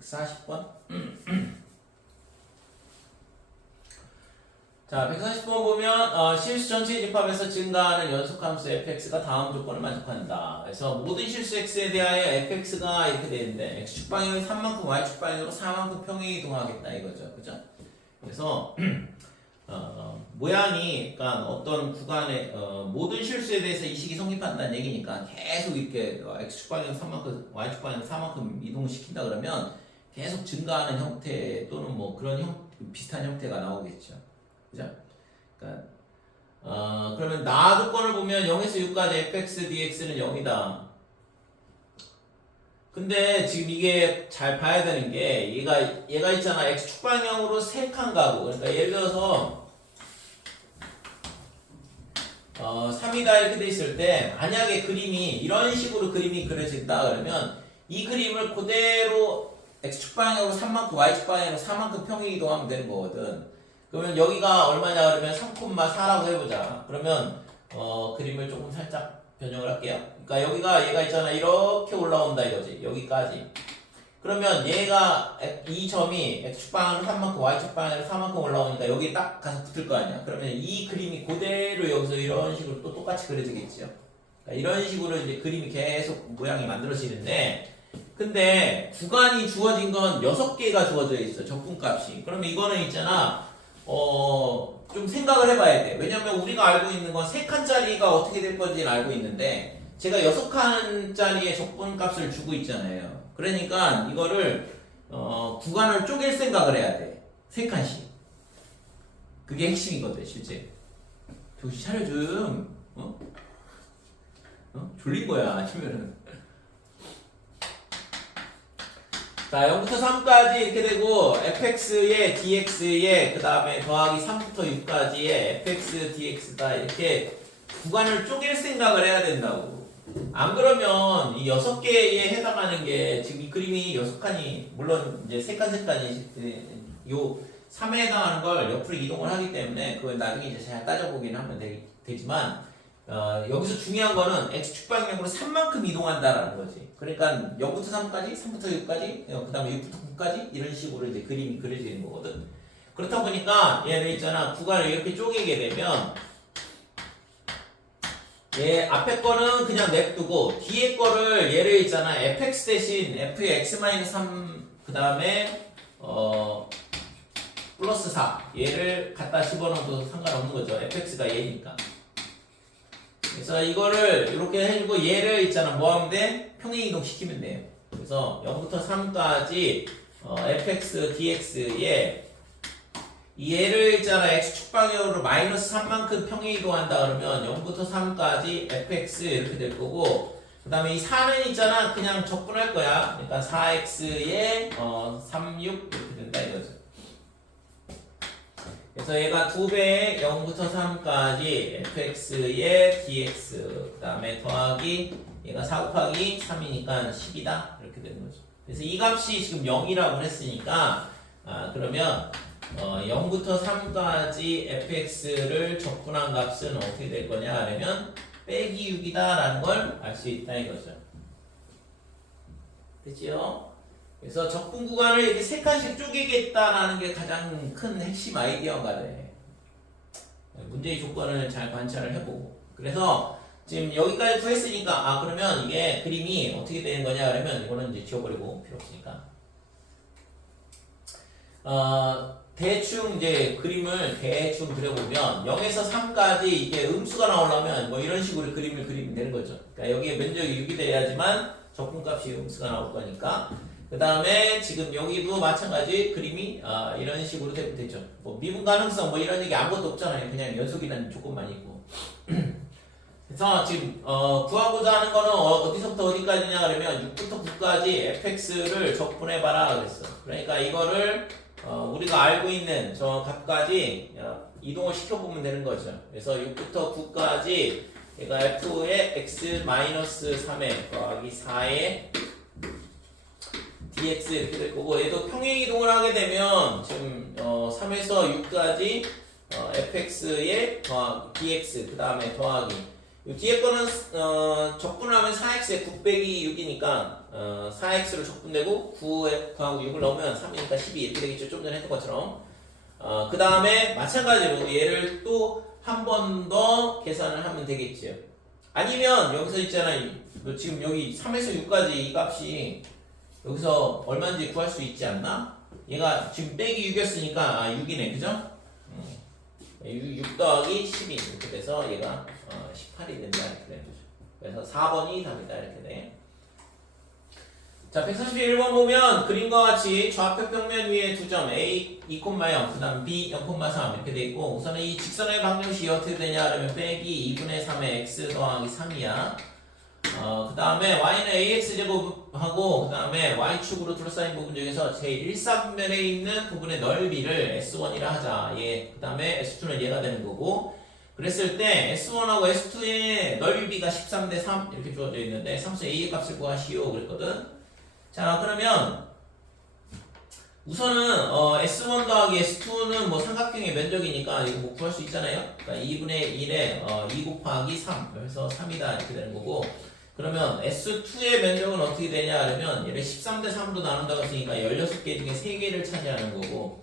140번. 자, 140번 보면 실수 전체 집합에서 증가하는 연속함수 fx가 다음 조건을 만족한다. 그래서 모든 실수 x에 대하여 fx가 이렇게 되는데 x축 방향이 3만큼 y축 방향으로 4만큼 평행이 이동하겠다 이거죠. 그죠? 그래서 모양이 그러니까 어떤 구간에 모든 실수에 대해서 이 식이 성립한다는 얘기니까 계속 이렇게 x축 방향 3만큼 y축 방향 4만큼 이동을 시킨다 그러면 계속 증가하는 형태 또는 뭐 그런 비슷한 형태가 나오겠죠. 그죠? 그러니까 그러면 나 조건을 보면 0에서 6까지 fx dx는 0이다. 근데 지금 이게 잘 봐야 되는 게 얘가 있잖아. x축 방향으로 3칸 가고 그러니까 예를 들어서 3이다 이렇게 돼 있을 때 만약에 그림이 이런 식으로 그림이 그려진다 그러면 이 그림을 그대로 x축 방향으로 3만큼 y축 방향으로 4만큼 평행 이동하면 되는 거거든. 그러면 여기가 얼마냐 그러면 3,4라고 해보자. 그러면 그림을 조금 살짝 변형을 할게요. 그러니까 여기가 얘가 있잖아. 이렇게 올라온다 이거지. 여기까지. 그러면 얘가 이 점이 x축 방향으로 3만큼 y축 방향으로 4만큼 올라오니까 여기 딱 가서 붙을 거 아니야. 그러면 이 그림이 그대로 여기서 이런 식으로 또 똑같이 그려지겠죠. 그러니까 이런 식으로 이제 그림이 계속 모양이 만들어지는데 근데 구간이 주어진 건 6개가 주어져 있어. 적분값이. 그러면 이거는 있잖아. 좀 생각을 해봐야 돼. 왜냐면 우리가 알고 있는 건 3칸짜리가 어떻게 될 건지는 알고 있는데 제가 6칸짜리의 적분값을 주고 있잖아요. 그러니까 이거를 구간을 쪼갤 생각을 해야 돼. 3칸씩. 그게 핵심이거든 실제. 정신 차려 좀. 졸린 거야 아침에는. 자, 0부터 3까지 이렇게 되고 fx에 dx에 그 다음에 더하기 3부터 6까지의 fx dx다 이렇게 구간을 쪼갤 생각을 해야 된다고. 안 그러면 이 6개에 해당하는 게 지금 이 그림이 6칸이 물론 이제 3칸 요 3에 해당하는 걸 옆으로 이동을 하기 때문에 그걸 나중에 이제 잘 따져보긴 하면 되지만 여기서 중요한 거는 x축 방향으로 3만큼 이동한다라는 거지. 그러니까 0부터 3까지, 3부터 6까지, 그 다음에 6부터 9까지 이런 식으로 이제 그림이 그려지는 거거든. 그렇다 보니까 얘를 있잖아. 구간을 이렇게 쪼개게 되면 얘 앞에 거는 그냥 냅두고 뒤에 거를 얘를 있잖아. fx 대신 f의 x-3 그 다음에 플러스 4 얘를 갖다 집어넣어도 상관없는 거죠. fx가 얘니까. 그래서 이거를 이렇게 해주고 얘를 있잖아. 뭐 하면 돼? 평행 이동 시키면 돼요. 그래서 0부터 3까지 fx dx에 얘를 있잖아. x축 방향으로 마이너스 3만큼 평행 이동한다 그러면 0부터 3까지 fx 이렇게 될 거고 그 다음에 이 4는 있잖아. 그냥 적분할 거야. 그러니까 4x에 36 이렇게 된다 이거죠. 그래서 얘가 2배의 0부터 3까지 fx의 dx 그 다음에 더하기 얘가 4 곱하기 3이니까 10이다 이렇게 되는 거죠. 그래서 이 값이 지금 0이라고 했으니까 그러면 0부터 3까지 fx를 적분한 값은 어떻게 될 거냐 하면 빼기 6이다 라는 걸 알 수 있다 이거죠. 됐지요? 그래서 적분 구간을 이렇게 3칸씩 쪼개겠다라는 게 가장 큰 핵심 아이디어가 돼. 문제의 조건을 잘 관찰을 해보고. 그래서 지금 여기까지 구했으니까 그러면 이게 그림이 어떻게 되는 거냐 그러면 이거는 이제 지워버리고 필요 없으니까. 대충 이제 그림을 대충 그려보면 0에서 3까지 이게 음수가 나오려면 뭐 이런 식으로 그림을 그리면 되는 거죠. 그러니까 여기에 면적이 6이 돼야지만 적분값이 음수가 나올 거니까. 그 다음에 지금 여기도 마찬가지 그림이 이런 식으로 되면 되죠. 뭐 미분 가능성 뭐 이런 얘기 아무것도 없잖아요. 그냥 연속이라는 조건만 있고. 그래서 지금 구하고자 하는 거는 어디서부터 어디까지냐 그러면 6부터 9까지 fx를 적분해봐라 그랬어. 그러니까 이거를 우리가 알고 있는 저 값까지 이동을 시켜보면 되는 거죠. 그래서 6부터 9까지 얘가 f의 x-3에 더하기 4에 dx 이렇게 될 거고 얘도 평행 이동을 하게 되면 지금 3에서 6까지 fx에 dx 그 다음에 더하기 이 뒤에 거는 적분을 하면 4x에 9 빼기 6이니까 4x로 적분되고 9에 더하고 6을 넣으면 3이니까 12 이렇게 되겠죠. 좀 전에 했던 것처럼. 그 다음에 마찬가지로 얘를 또 한 번 더 계산을 하면 되겠죠. 아니면 여기서 있잖아요. 지금 여기 3에서 6까지 이 값이 여기서 얼마인지 구할 수 있지 않나? 얘가 지금 빼기 6이었으니까 6이네. 그죠? 6 더하기 12 이렇게 돼서 얘가 18이 된다 이렇게 되는 거죠. 그래서 4번이 답이다 이렇게 돼. 자, 131번 보면 그림과 같이 좌표 평면 위에 두 점 A 2,0 그 다음 B 0,3 이렇게 돼 있고 우선은 이 직선의 방정식이 어떻게 되냐 그러면 빼기 2분의 3의 x 더하기 3이야. 그 다음에 y는 ax제곱하고 그 다음에 y축으로 둘러싸인 부분 중에서 제1사분면에 있는 부분의 넓이를 S1이라 하자. 그 다음에 S2는 얘가 되는 거고 그랬을 때 S1하고 S2의 넓이가 13대 3 이렇게 주어져 있는데 상수 A의 값을 구하시오 그랬거든. 자, 그러면 우선은 S1 더하기 S2는 뭐 삼각형의 면적이니까 이거 뭐 구할 수 있잖아요. 그러니까 2분의 1에 2 곱하기 3 그래서 3이다 이렇게 되는 거고 그러면 S2의 면적은 어떻게 되냐 그러면 얘를 13대 3으로 나눈다고 했으니까 16개 중에 3개를 차지하는 거고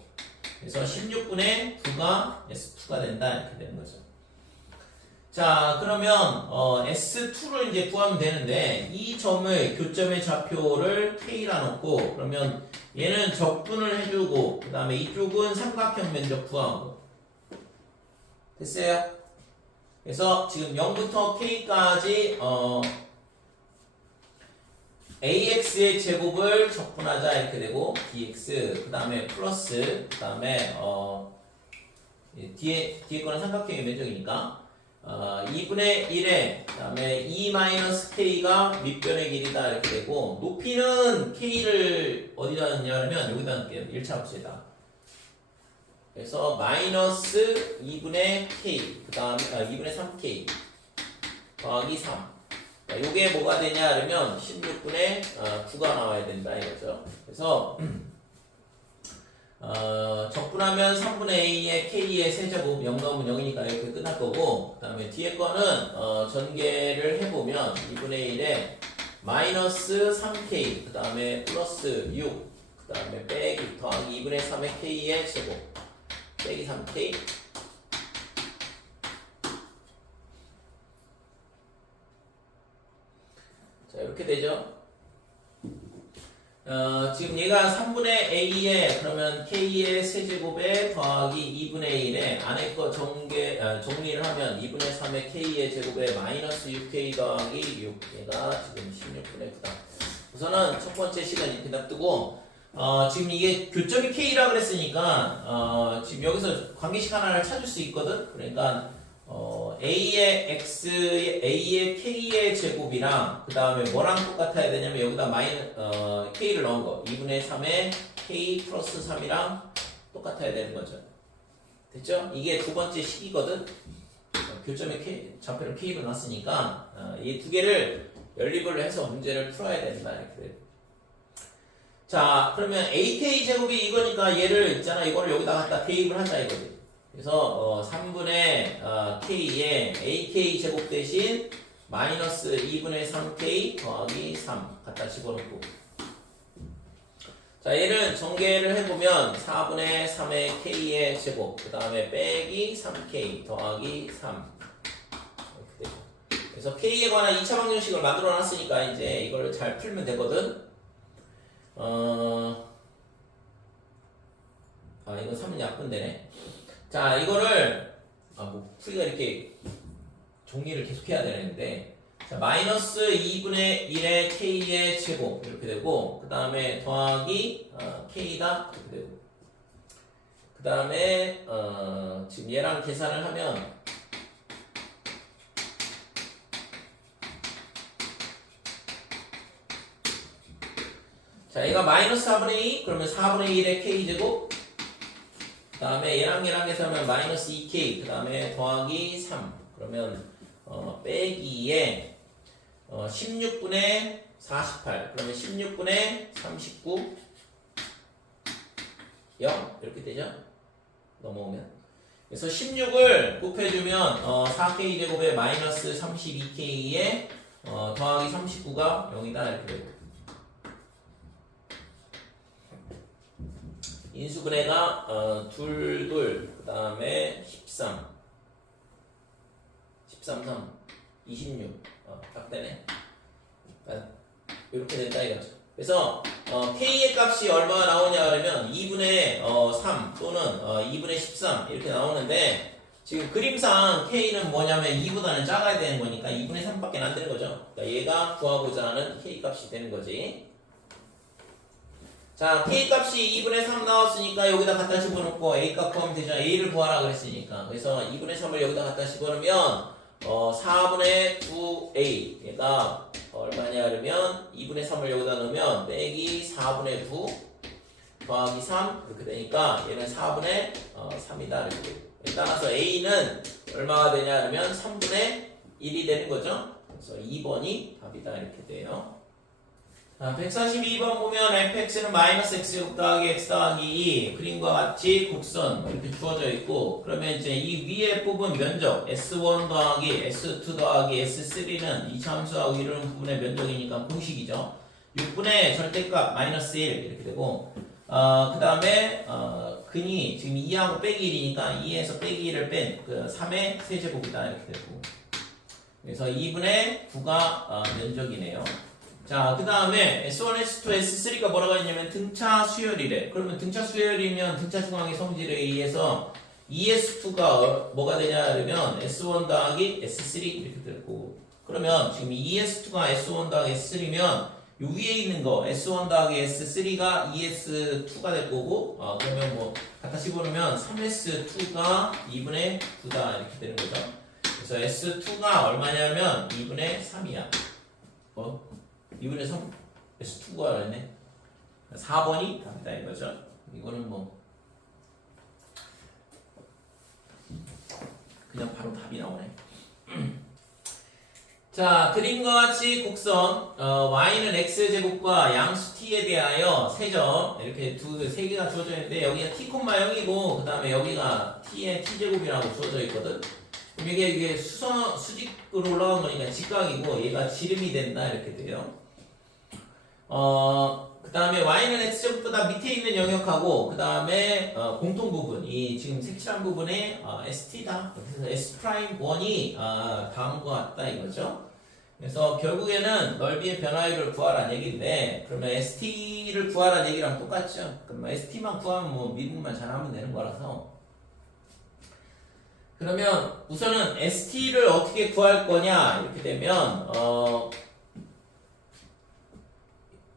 그래서 16분의 9가 S2가 된다 이렇게 되는 거죠. 자, 그러면 S2를 이제 구하면 되는데 이 점을 교점의 좌표를 K라 놓고 그러면 얘는 적분을 해주고 그 다음에 이쪽은 삼각형 면적 구하고 됐어요? 그래서 지금 0부터 K까지 AX의 제곱을 적분하자 이렇게 되고 DX 그 다음에 플러스 그 다음에 뒤에 거는 삼각형의 면적이니까 2분의 1에 그 다음에 2-k가 밑변의 길이다 이렇게 되고 높이는 k를 어디다 넣냐면 여기다 넣을게요. 1차 합시다. 그래서 마이너스 2분의 k 그 다음에 2분의 3k 더하기 3 요게 뭐가 되냐 그러면 16분의 9가 나와야 된다 이거죠. 그래서 적분하면 3분의 a의 k의 세제곱 0 넣으면 0이니까 이렇게 끝날 거고 그 다음에 뒤에 거는 전개를 해보면 2분의 1에 마이너스 3k 그 다음에 플러스 6 그 다음에 빼기 더하기 2분의 3의 k의 제곱 빼기 3k 자 이렇게 되죠. 지금 얘가 3분의 a에 그러면 k의 세제곱에 더하기 2분의 1에 안에 거 정리를 하면 2분의 3의 k의 제곱에 마이너스 6k 더하기 6 얘가 지금 16분의 9다. 우선은 첫 번째 시간 이렇게 놔두고 지금 이게 교점이 k라 그랬으니까 지금 여기서 관계식 하나를 찾을 수 있거든. 그러니까 A의 K의 제곱이랑 그 다음에 뭐랑 똑같아야 되냐면 여기다 K를 넣은 거 2분의 3의 K 플러스 3이랑 똑같아야 되는 거죠. 됐죠? 이게 두 번째 식이거든. 교점에 좌표를 K로 놨으니까 이 두 개를 연립을 해서 문제를 풀어야 된다 이렇게. 자, 그러면 AK 제곱이 이거니까 얘를 있잖아. 이거를 여기다 갖다 대입을 하자 이거지. 그래서 3분의 k에 ak 제곱 대신 마이너스 2분의 3k 더하기 3 갖다 집어넣고 자 얘를 전개를 해보면 4분의 3의 k의 제곱 그 다음에 빼기 3k 더하기 3 이렇게 되죠. 그래서 k에 관한 2차 방정식을 만들어 놨으니까 이제 이걸 잘 풀면 되거든. 이거 3은 약분되네. 자, 이거를, 풀이가 이렇게 정리를 계속 해야 되는데, 자, 마이너스 2분의 1의 k의 제곱, 이렇게 되고, 그 다음에 더하기, k다, 이렇게 되고, 그 다음에, 지금 얘랑 계산을 하면, 자, 얘가 마이너스 4분의 2, 그러면 4분의 1의 k제곱, 그 다음에 얘랑 해서는 마이너스 2k 그 다음에 더하기 3 그러면 빼기에 16분의 48 그러면 16분의 39 0 이렇게 되죠. 넘어오면 그래서 16을 곱해주면 4k 제곱에 마이너스 32k에 더하기 39가 0이다 이렇게 되고 인수분해가 2, 2, 그 다음에 13, 13, 3, 26. 딱 되네. 이렇게 된다 이거죠. 그래서 K의 값이 얼마가 나오냐 그러면 2분의 3 또는 2분의 13 이렇게 나오는데 지금 그림상 K는 뭐냐면 2보다는 작아야 되는 거니까 2분의 3밖에 안 되는 거죠. 그러니까 얘가 구하고자 하는 K 값이 되는 거지. 자, K 값이 2분의 3 나왔으니까 여기다 갖다 집어넣고 A 값 구하면 되죠. A를 구하라 그랬으니까. 그래서 2분의 3을 여기다 갖다 집어넣으면 4분의 2A 얘가 얼마냐 그러면 2분의 3을 여기다 넣으면 빼기 4분의 9 더하기 3 이렇게 되니까 얘는 4분의 3이다 이렇게. 따라서 A는 얼마가 되냐 그러면 3분의 1이 되는 거죠. 그래서 2번이 답이다 이렇게 돼요. 자, 142번 보면 fx는 마이너스 x 더하기 x 더하기 2 그림과 같이 곡선 이렇게 주어져 있고 그러면 이제 이 위에 부분 면적 s1 더하기 s2 더하기 s3는 이 참수하고 이루는 부분의 면적이니까 공식이죠. 6분의 절대값 마이너스 1 이렇게 되고 그 다음에 근이 지금 2하고 빼기 1이니까 2에서 빼기 1을 뺀 그 3의 세제곱이다 이렇게 되고 그래서 2분의 9가 면적이네요. 자, 그 다음에 S1, S2, S3가 뭐라고 했냐면 등차 수열이래. 그러면 등차 수열이면 등차 중앙의 성질에 의해서 ES2가 뭐가 되냐 그러면 S1 더하기 S3 이렇게 될 거고 그러면 지금 ES2가 S1 더하기 S3면 요 위에 있는 거 S1 더하기 S3가 ES2가 될 거고 그러면 뭐 갖다 집어넣으면 3S2가 2분의 9다 이렇게 되는 거죠. 그래서 S2가 얼마냐면 2분의 3이야. 2분의 3, S2가 그랬네. 4번이 답이다 이거죠. 이거는 뭐 그냥 바로 답이 나오네. 자, 그림과 같이 곡선 y는 x제곱과 양수 t에 대하여 세점 이렇게 세 개가 주어져 있는데 여기가 t, 0이고 그 다음에 여기가 t의 t제곱이라고 주어져 있거든. 그럼 이게 수직으로 올라간 거니까 직각이고 얘가 지름이 된다 이렇게 돼요. 그 다음에 y는 x제곱보다 밑에 있는 영역하고 그 다음에 공통 부분 이 지금 색칠한 부분에 st다. 그래서 s'1이 다음과 같다 이거죠. 그래서 결국에는 넓이의 변화율을 구하라는 얘기인데 그러면 st를 구하라는 얘기랑 똑같죠. 그럼 st만 구하면 뭐 미분만 잘하면 되는 거라서 그러면 우선은 st를 어떻게 구할 거냐 이렇게 되면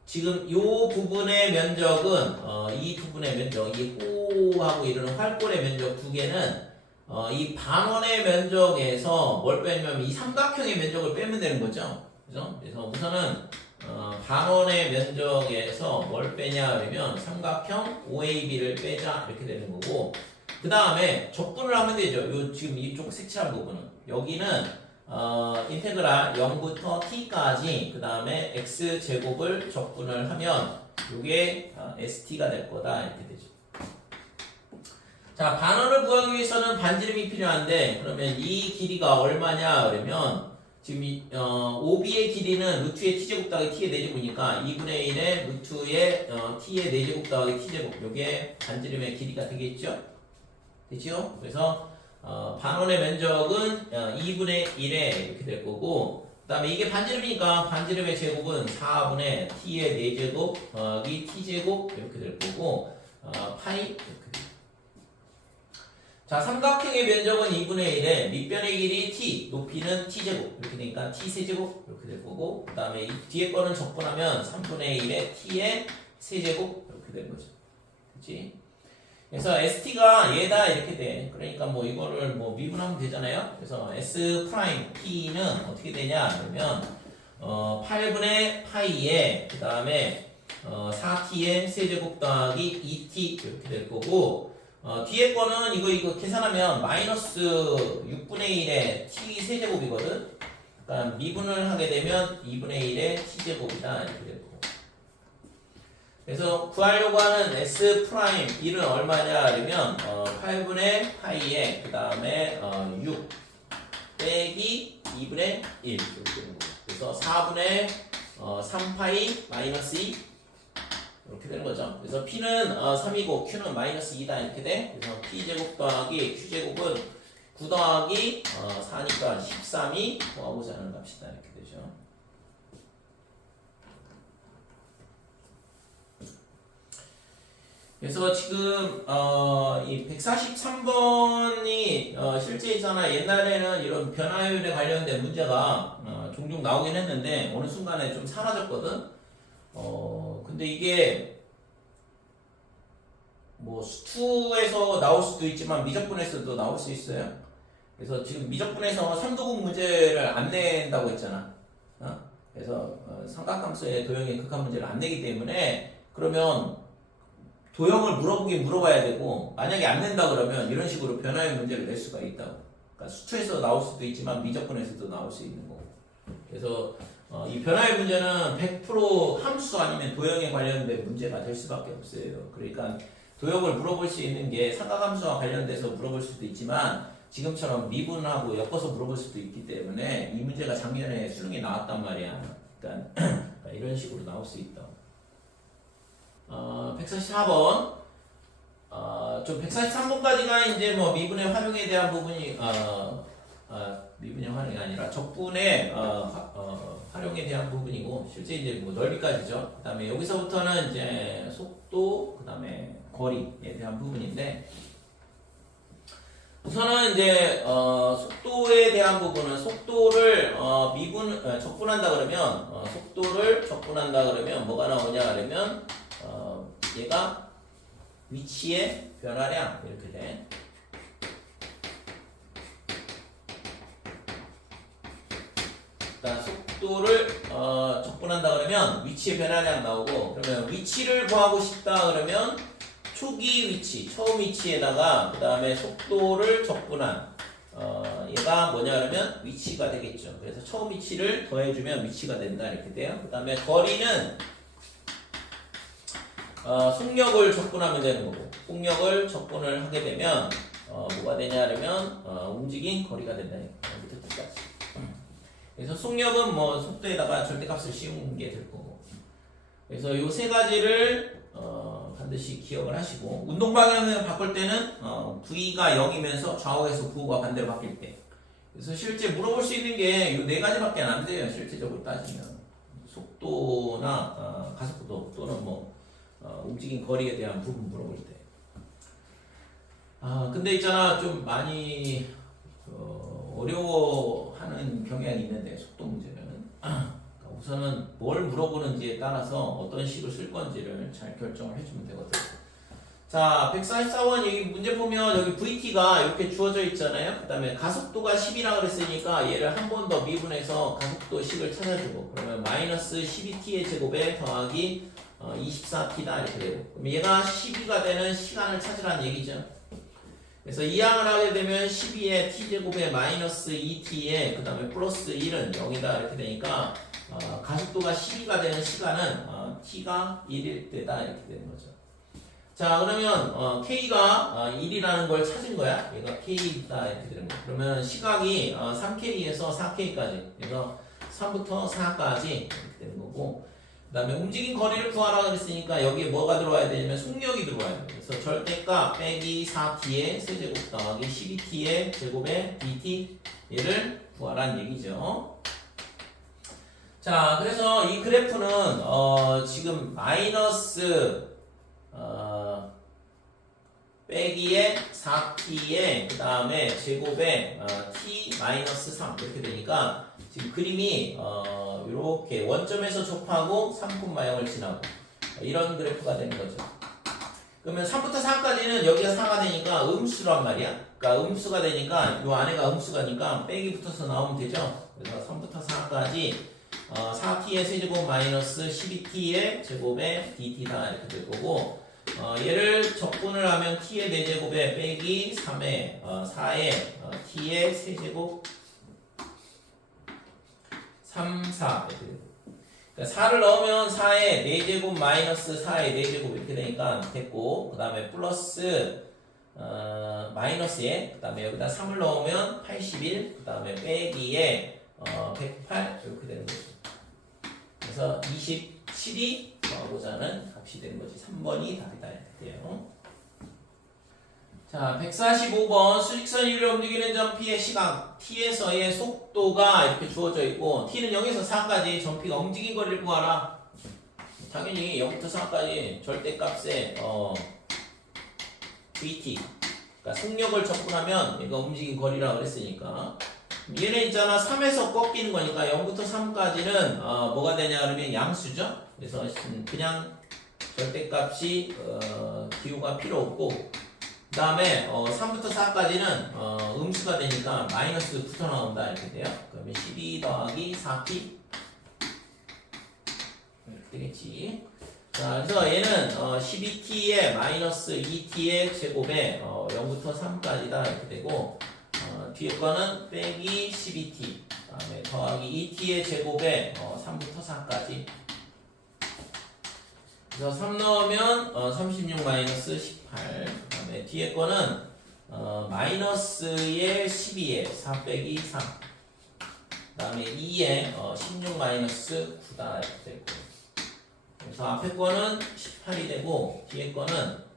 지금 요 부분의 면적은 이 부분의 면적, 이 호하고 이르는 활골의 면적 두 개는 이 반원의 면적에서 뭘 빼면 이 삼각형의 면적을 빼면 되는 거죠. 그죠? 그래서 우선은 반원의 면적에서 뭘 빼냐 그러면 삼각형 OAB를 빼자 이렇게 되는 거고 그 다음에 적분을 하면 되죠. 요 지금 이쪽 색칠한 부분은 여기는 인테그랄 0부터 t까지 그 다음에 x제곱을 적분을 하면 이게 st가 될 거다 이렇게 되죠. 자, 반원을 구하기 위해서는 반지름이 필요한데 그러면 이 길이가 얼마냐 그러면 지금 OB의 길이는 루트의 t제곱 더하기 t의 4제곱이니까 2분의 1의 루트의 t의 4제곱 더하기 t제곱 이게 반지름의 길이가 되겠죠? 되죠? 그래서 반원의 면적은 2분의 1에 이렇게 될 거고 그 다음에 이게 반지름이니까 반지름의 제곱은 4분의 t의 4제곱 더하기 t제곱 이렇게 될 거고 파이 이렇게 돼요. 자, 삼각형의 면적은 2분의 1에 밑변의 길이 t, 높이는 t제곱 이렇게 되니까 t세제곱 이렇게 될 거고 그 다음에 이 뒤에 거는 적분하면 3분의 1에 t의 세제곱 이렇게 되는 거죠. 그치? 그래서 st가 얘다 이렇게 돼. 그러니까 뭐 이거를 뭐 미분하면 되잖아요. 그래서 s 프라임 t는 어떻게 되냐 그러면 8분의 파이에 그 다음에 4t의 세제곱 더하기 2t 이렇게 될 거고 뒤에 거는 이거 계산하면 마이너스 6분의 1의 t 세제곱이거든. 그러니까 미분을 하게 되면 2분의 1의 t제곱이다 이렇게 될 거고. 그래서 구하려고 하는 S'1은 얼마냐 그러면 8분의 파이에 그 다음에 6 빼기 2분의 1 이렇게 되는 거고 그래서 4분의 3파이 마이너스 2 이렇게 되는 거죠. 되겠죠. 그래서 P는 3이고 Q는 마이너스 2다 이렇게 돼. 그래서 P제곱 더하기 Q제곱은 9 더하기 4니까 13이 구하고자 하는 값이다 이렇게 되죠. 그래서 지금 이 143번이 실제 있잖아. 옛날에는 이런 변화율에 관련된 문제가 종종 나오긴 했는데 어느 순간에 좀 사라졌거든. 근데 이게 뭐 수투에서 나올 수도 있지만 미적분에서도 나올 수 있어요. 그래서 지금 미적분에서 삼도국 문제를 안 낸다고 했잖아. 그래서 삼각함수의 도형의 극한 문제를 안 내기 때문에 그러면 도형을 물어봐야 되고 만약에 안 낸다 그러면 이런 식으로 변화의 문제를 낼 수가 있다고. 그러니까 수투에서 나올 수도 있지만 미적분에서도 나올 수 있는 거고. 그래서 이 변화의 문제는 100% 함수 아니면 도형에 관련된 문제가 될 수밖에 없어요. 그러니까 도형을 물어볼 수 있는 게 삼각함수와 관련돼서 물어볼 수도 있지만 지금처럼 미분하고 엮어서 물어볼 수도 있기 때문에 이 문제가 작년에 수능에 나왔단 말이야. 그러니까 이런 식으로 나올 수 있다. 144번. 좀 143번까지가 이제 뭐 미분의 활용에 대한 부분이 미분의 활용이 아니라 적분의 활용에 대한 부분이고 실제 이제 뭐 넓이까지죠. 그다음에 여기서부터는 이제 속도, 그다음에 거리에 대한 부분인데 우선은 이제 속도에 대한 부분은 속도를 적분한다 그러면 속도를 적분한다 그러면 뭐가 나오냐 그러면 얘가 위치의 변화량 이렇게 돼. 속도를 적분한다 그러면 위치의 변화량 나오고 그러면 위치를 구하고 싶다 그러면 초기 위치, 처음 위치에다가 그 다음에 속도를 적분한 얘가 뭐냐 그러면 위치가 되겠죠. 그래서 처음 위치를 더해주면 위치가 된다 이렇게 돼요. 그 다음에 거리는 속력을 적분하면 되는 거고 속력을 적분을 하게 되면 뭐가 되냐 그러면 움직인 거리가 된다. 여기부터 끝까지. 그래서 속력은 뭐 속도에다가 절대값을 씌우는 게 될 거고. 그래서 이 세 가지를 반드시 기억을 하시고 운동 방향을 바꿀 때는 V가 0이면서 좌우에서 구호가 반대로 바뀔 때. 그래서 실제 물어볼 수 있는 게 이 네 가지밖에 안 돼요. 실제적으로 따지면 속도나 가속도 또는 뭐 움직인 거리에 대한 부분 물어볼 때. 근데 있잖아 좀 많이 어려워하는 경향이 있는데 속도 문제는 우선은 뭘 물어보는지에 따라서 어떤 식을 쓸 건지를 잘 결정을 해주면 되거든. 자, 144번 여기 문제 보면 여기 VT가 이렇게 주어져 있잖아요. 그 다음에 가속도가 10이라 그랬으니까 얘를 한 번 더 미분해서 가속도 식을 찾아주고 그러면 마이너스 12t의 제곱에 더하기 24t다 이렇게 되고 그럼 얘가 12가 되는 시간을 찾으라는 얘기죠. 그래서 이항을 하게 되면 12의 t제곱에 마이너스 2t에 그 다음에 플러스 1은 0이다 이렇게 되니까 가속도가 12가 되는 시간은 t가 1일 때다 이렇게 되는 거죠. 자 그러면 k가 1이라는 걸 찾은 거야. 얘가 k다 이렇게 되는 거야. 그러면 시각이 3k에서 4k까지 그래서 3부터 4까지 이렇게 되는 거고 그 다음에 움직인 거리를 구하라 그랬으니까 여기에 뭐가 들어와야 되냐면 속력이 들어와야 돼요. 그래서 절대값 빼기 4t의 세제곱 더하기 12t의 제곱에 dt 얘를 구하라는 얘기죠. 자 그래서 이 그래프는 지금 마이너스 빼기에 4t에 그 다음에 제곱에 t 마이너스 3 이렇게 되니까 지금 그림이 이렇게 원점에서 접하고 3,0을 지나고 이런 그래프가 되는 거죠. 그러면 3부터 4까지는 여기가 4가 되니까 음수란 말이야. 그러니까 음수가 되니까 이 안에가 음수가니까 빼기 붙어서 나오면 되죠. 그래서 3부터 4까지 4t의 세제곱 마이너스 12t의 제곱에 dt다 이렇게 될 거고 얘를 적분을 하면 t의 4제곱에 빼기 3의 4의 t의 세제곱 3, 4 그러니까 4를 넣으면 4의 4제곱 마이너스 4의 4제곱 이렇게 되니까 됐고 그 다음에 플러스 마이너스에 그 다음에 여기다 3을 넣으면 81 그 다음에 빼기에 108 이렇게 되는 거죠. 그래서 27이 구하고자 하는 값이 없이 되는 거지. 3번이 답이다 이렇게 돼요. 자, 145번 수직선 위로 움직이는 점 P의 시각 T에서의 속도가 이렇게 주어져 있고 T는 0에서 4까지 점 P가 움직인 거리를 구하라. 당연히 0부터 4까지 절대값에 VT 그러니까 속력을 접근하면 얘가 움직인 거리라고 그랬으니까 얘는 있잖아 3에서 꺾이는 거니까 0부터 3까지는 뭐가 되냐 그러면 양수죠. 그래서 그냥 절대값이 기호가 필요 없고 그 다음에 3부터 4까지는 음수가 되니까 마이너스 붙어 나온다 이렇게 돼요. 그러면 12 더하기 4p 이렇게 되겠지. 자, 그래서 얘는 12t에 마이너스 2t의 제곱에 0부터 3까지다 이렇게 되고 뒤에 거는 빼기 12t 그 다음에 더하기 2t의 제곱에 3부터 4까지 그래서 3 넣으면 36 마이너스 18 그 다음에 뒤에 거는 마이너스의 12에 4 빼기 3 그 다음에 2에 16 마이너스 9다 이렇게 되고 그래서 앞에 거는 18이 되고 뒤에 거는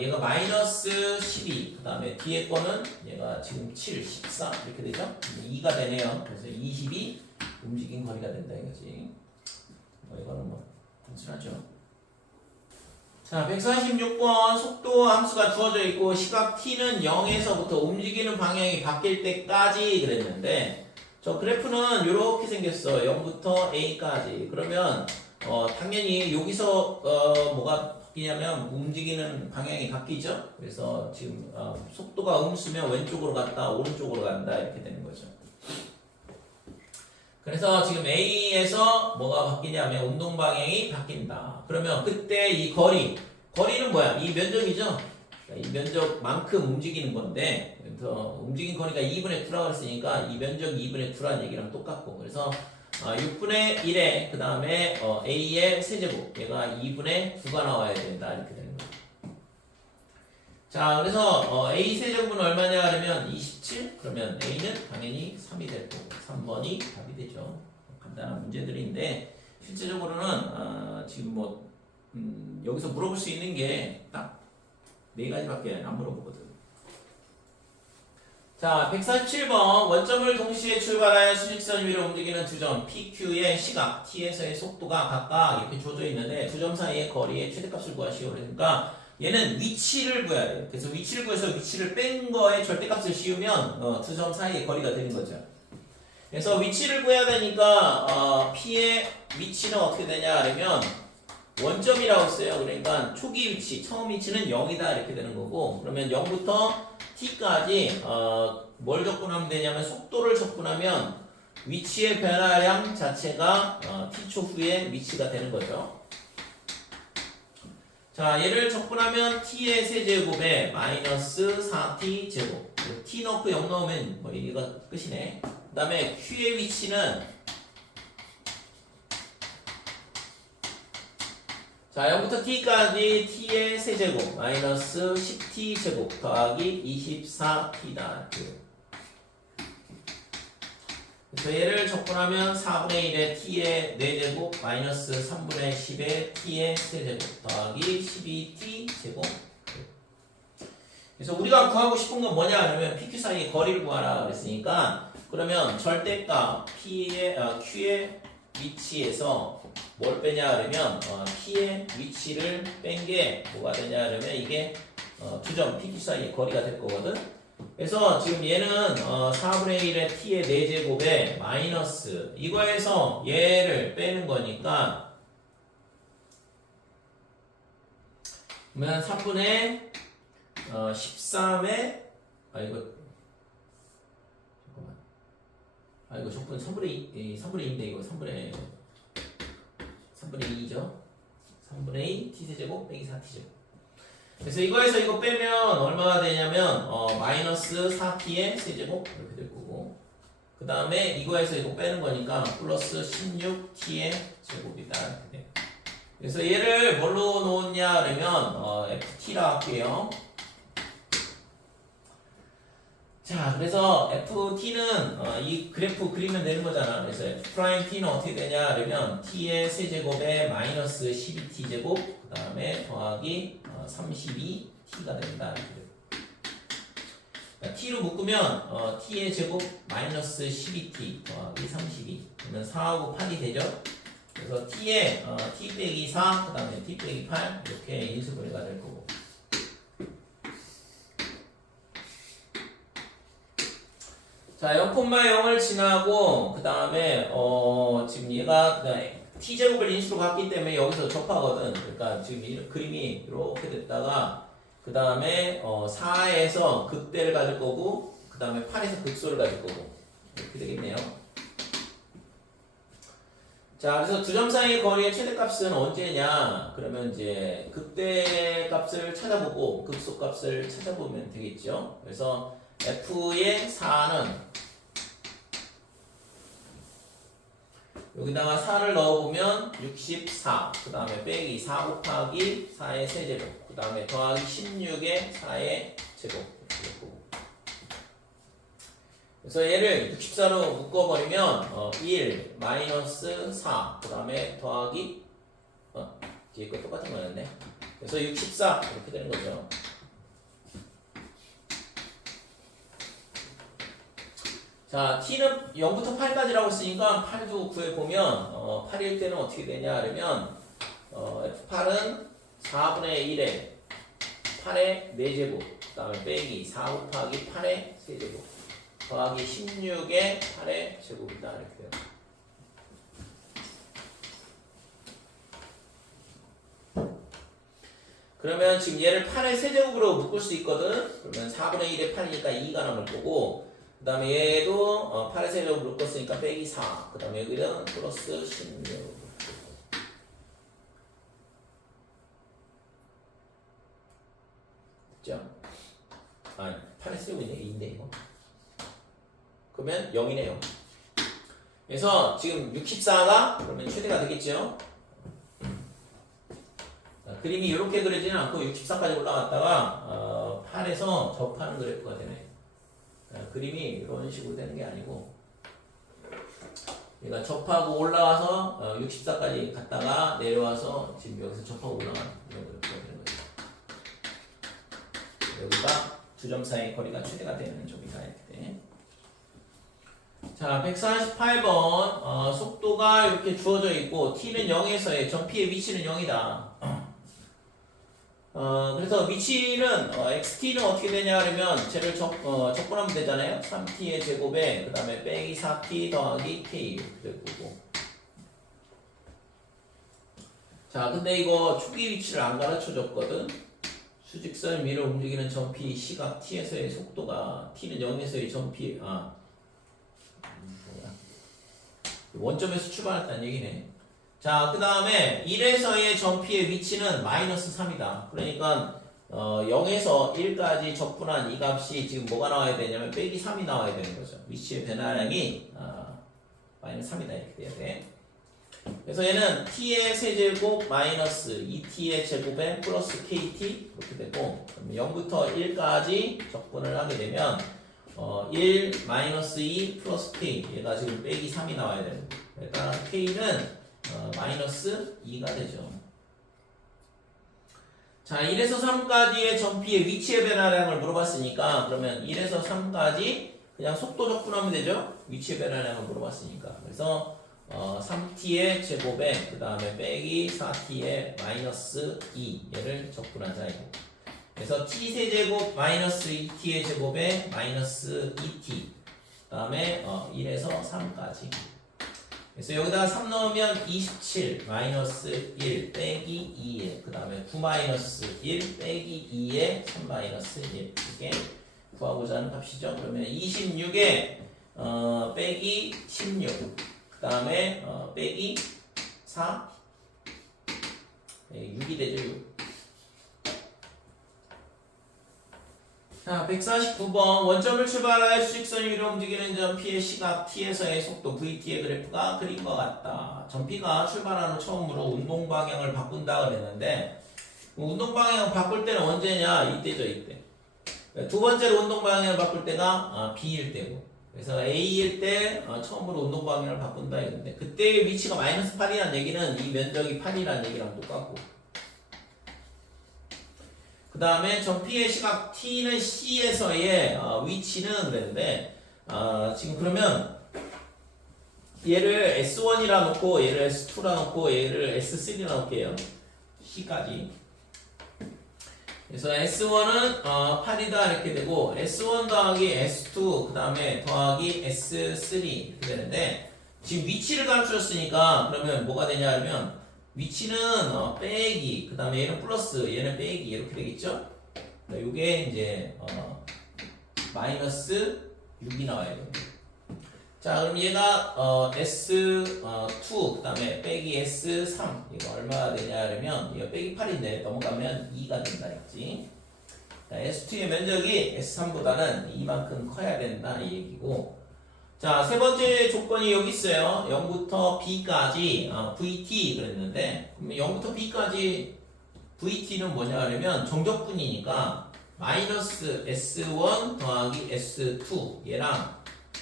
얘가 마이너스 12 그 다음에 뒤에 거는 얘가 지금 7, 14 이렇게 되죠? 2가 되네요. 그래서 20이 움직인 거리가 된다 이거지. 이거는 뭐 단순하죠. 자, 146번 속도 함수가 주어져 있고 시각 t는 0에서부터 움직이는 방향이 바뀔 때까지 그랬는데 저 그래프는 이렇게 생겼어. 0부터 a까지. 그러면 당연히 여기서 뭐가 바뀌냐면 움직이는 방향이 바뀌죠. 그래서 지금 속도가 음수면 왼쪽으로 갔다 오른쪽으로 간다 이렇게 되는 거죠. 그래서 지금 A에서 뭐가 바뀌냐면 운동 방향이 바뀐다. 그러면 그때 이 거리는 뭐야? 이 면적이죠? 이 면적만큼 움직이는 건데, 그래서 움직인 거리가 2분의 9라고 했으니까 이 면적 2분의 9라는 얘기랑 똑같고, 그래서 6분의 1에 그 다음에 A의 세제곱, 얘가 2분의 9가 나와야 된다. 이렇게 되는 거예요. 자, 그래서 A 세제곱은 얼마냐 하면 27? 그러면 A는 당연히 3이 될 거고 3번이 답이 되죠. 간단한 문제들인데 실제적으로는 지금 뭐 여기서 물어볼 수 있는 게 딱 4가지밖에 안 물어보거든. 자, 147번 원점을 동시에 출발하여 수직선 위로 움직이는 두 점 PQ의 시각 T에서의 속도가 각각 이렇게 주어져 있는데 두 점 사이의 거리의 최대값을 구하시오. 그러니까 얘는 위치를 구해야 돼요. 그래서 위치를 구해서 위치를 뺀 거에 절대값을 씌우면 두 점 사이의 거리가 되는 거죠. 그래서 위치를 구해야 되니까 P의 위치는 어떻게 되냐 하면 원점이라고 했어요. 그러니까 초기 위치, 처음 위치는 0이다 이렇게 되는 거고 그러면 0부터 T까지 뭘 접근하면 되냐면 속도를 접근하면 위치의 변화량 자체가 T초 후에 위치가 되는 거죠. 자, 얘를 접근하면 t의 세제곱에 마이너스 4t 제곱 t 넣고 0 넣으면 뭐 이거 끝이네. 그 다음에 q의 위치는 자 0부터 t까지 t의 세제곱 마이너스 10t 제곱 더하기 24t다. 그래서 얘를 접근하면 4분의 1의 t의 4제곱 마이너스 3분의 10의 t의 세제곱 더하기 12t 제곱. 그래서 우리가 구하고 싶은 건 뭐냐 하면 PQ 사이의 거리를 구하라 그랬으니까 그러면 절대값 Q의 위치에서 뭘 빼냐 하면 P의 위치를 뺀 게 뭐가 되냐 하면 이게 두 점 PQ 사이의 거리가 될 거거든. 그래서 지금 얘는 4분의 1의 t의 4제곱에 마이너스 이거에서 얘를 빼는 거니까 그러면 3분의 13에 이거 적분 3분의 2인데 이거 3분의 2죠. 3분의 2 t세제곱 빼기 4t제곱. 그래서 이거에서 이거 빼면 얼마가 되냐면 마이너스 4t의 세제곱 이렇게 될 거고 그 다음에 이거에서 이거 빼는 거니까 플러스 16t의 제곱이다 이렇게 돼. 그래서 얘를 뭘로 놓냐 그러면 ft라 할게요. 자, 그래서 ft는 이 그래프 그리면 되는 거잖아. 그래서 f't는 어떻게 되냐 그러면 t의 세제곱에 마이너스 12t제곱 그 다음에 더하기 32t가 된다. t로 묶으면 t의 제곱 마이너스 12t 더하기 32 그러면 4하고 8이 되죠. 그래서 t에 t 빼기 4 그 다음에 t 빼기 8 이렇게 인수분해가 될 거고. 자, 0,0을 지나고 그 다음에 지금 얘가 t제곱을 인수로 갔기 때문에 여기서 접하거든. 그러니까 지금 이 그림이 이렇게 됐다가 그 다음에 4에서 극대를 가질 거고 그 다음에 8에서 극소를 가질 거고 이렇게 되겠네요. 자, 그래서 두 점 사이의 거리의 최대값은 언제냐? 그러면 이제 극대 값을 찾아보고 극소 값을 찾아보면 되겠죠. 그래서 f의 4는 여기다가 4를 넣어보면 64, 그 다음에 빼기 4 곱하기 4의 세제곱, 그 다음에 더하기 16의 4의 제곱. 그래서 얘를 64로 묶어버리면 1 마이너스 4, 그 다음에 더하기 뒤에 거 똑같은 거였네. 그래서 64 이렇게 되는 거죠. 자, t는 0부터 8까지라고 했으니까 8도 구해보면 8일 때는 어떻게 되냐 그러면 f8은 4분의 1에 8의 4제곱 그 다음에 빼기 4 곱하기 8의 세제곱 더하기 16의 8의 제곱이다 이렇게 돼요. 그러면 지금 얘를 8의 세제곱으로 묶을 수 있거든. 그러면 4분의 1에 8이니까 2가 남을 거고 그 다음에 얘도 8의 세제곱으로 묶었으니까 빼기 4 그 다음에 여기는 플러스 16 됐죠? 아니 8의 세제곱이네 2인데 이거 그러면 0이네요. 그래서 지금 64가 그러면 최대가 되겠죠? 그림이 이렇게 그려지는 않고 64까지 올라갔다가 8에서 접하는 그래프가 되네. 그림이 이런 식으로 되는 게 아니고 얘가 접하고 올라와서 64까지 갔다가 내려와서 지금 여기서 접하고 올라가는 이런 그래프가 되는 거죠. 여기가 두 점 사이의 거리가 최대가 되는 점이다. 이렇게. 자, 148번 속도가 이렇게 주어져 있고 t는 0에서의 전피의 위치는 0이다. 그래서 위치는 xt는 어떻게 되냐 하면 쟤를 적분하면 되잖아요. 3t의 제곱에 그 다음에 빼기 4t 더하기 k 이렇게 될 거고. 자, 근데 이거 초기 위치를 안 가르쳐 줬거든. 수직선 위로 움직이는 전피 시각 t에서의 속도가 t는 0에서의 전피 원점에서 출발했다는 얘기네. 자, 그 다음에 1에서의 전피의 위치는 마이너스 3이다. 그러니까 0에서 1까지 적분한 이 값이 지금 뭐가 나와야 되냐면 빼기 3이 나와야 되는 거죠. 위치의 변화량이 마이너스 3이다 이렇게 돼야 돼. 그래서 얘는 t의 세제곱 마이너스 2t의 제곱에 플러스 kt 이렇게 되고 0부터 1까지 적분을 하게 되면 1 마이너스 2 플러스 k 얘가 지금 빼기 3이 나와야 되는 거예요. 그러니까 k는 마이너스 2가 되죠. 자, 1에서 3까지의 전피의 위치의 변화량을 물어봤으니까 그러면 1에서 3까지 그냥 속도 적분하면 되죠. 위치의 변화량을 물어봤으니까. 그래서 3t의 제곱에 그 다음에 빼기 4t의 마이너스 2 얘를 적분하자 이거. 그래서 t세제곱 마이너스 2t의 제곱에 마이너스 2t 그 다음에 1에서 3까지. 그래서 여기다가 3 넣으면 27 마이너스 1 빼기 2에 그 다음에 9 마이너스 1 빼기 2에 3 마이너스 1 이게 구하고자 하는 값이죠. 그러면 26에 빼기 16 그 다음에 빼기 4 6이 되죠. 6. 자, 149번 원점을 출발하여 수직선 위로 움직이는 전피의 시각 t에서의 속도 vt의 그래프가 그린 것 같다. 전피가 출발하는 처음으로 운동 방향을 바꾼다 그랬는데 운동 방향을 바꿀 때는 언제냐? 이때죠, 이때. 두 번째로 운동 방향을 바꿀 때가 B일 때고, 그래서 A일 때 처음으로 운동 방향을 바꾼다 이건데, 그때의 위치가 마이너스 8이라는 얘기는 이 면적이 8이라는 얘기랑 똑같고, 그 다음에 점 P의 시각 T는 C에서의 위치는 그랬는데, 지금 그러면 얘를 S1이라 놓고 얘를 S2라 놓고 얘를 S3라 놓을게요. C까지. 그래서 S1은 8이다 이렇게 되고, S1 더하기 S2 그 다음에 더하기 S3 이렇게 되는데, 지금 위치를 가르쳐줬으니까 그러면 뭐가 되냐 하면, 위치는 빼기, 그 다음에 얘는 플러스, 얘는 빼기 이렇게 되겠죠? 이게 이제 마이너스 6이 나와야 돼요. 자, 그럼 얘가 S2 그 다음에 빼기 S3 이거 얼마가 되냐 그러면 이거 빼기 8인데 넘어가면 2가 된다 했지. 자, S2의 면적이 S3보다는 이만큼 커야 된다 이 얘기고, 자, 세 번째 조건이 여기 있어요. 0부터 B까지 VT 그랬는데, 그러면 0부터 B까지 VT는 뭐냐 하려면 정적분이니까 마이너스 S1 더하기 S2 얘랑,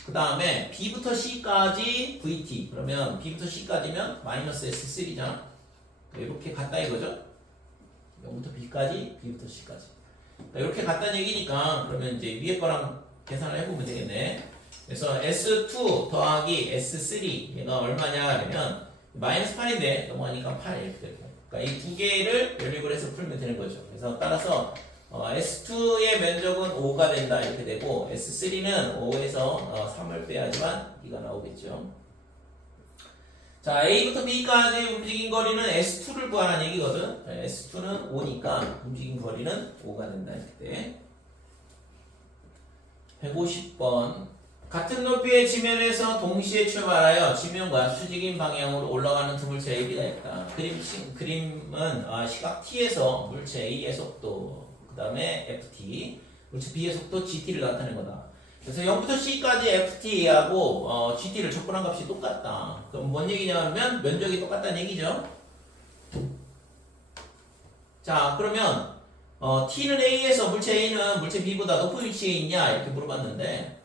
그 다음에 B부터 C까지 VT, 그러면 B부터 C까지면 마이너스 S3잖아. 이렇게 같다 이거죠. 0부터 B까지, B부터 C까지 이렇게 같다는 얘기니까, 그러면 이제 위에 거랑 계산을 해보면 되겠네. 그래서 S2 더하기 S3 얘가 얼마냐 하면 마이너스 8인데 넘어가니까 8 이렇게 되고, 그러니까 이 두 개를 연립을 해서 풀면 되는 거죠. 그래서 따라서 S2의 면적은 5가 된다 이렇게 되고, S3는 5에서 3을 빼야지만 2가 나오겠죠. 자, A부터 B까지 움직인 거리는 S2를 구하라는 얘기거든. S2는 5니까 움직인 거리는 5가 된다 이렇게 돼. 150번. 같은 높이의 지면에서 동시에 출발하여 지면과 수직인 방향으로 올라가는 두 물체 AB가 있다. 그림은 시각 T에서 물체 A의 속도, 그 다음에 FT, 물체 B의 속도 GT를 나타낸 거다. 그래서 0부터 C까지 FT하고 GT를 접근한 값이 똑같다. 그럼 뭔 얘기냐면 면적이 똑같다는 얘기죠. 자, 그러면 T는 A에서 물체 A는 물체 B보다 높은 위치에 있냐 이렇게 물어봤는데,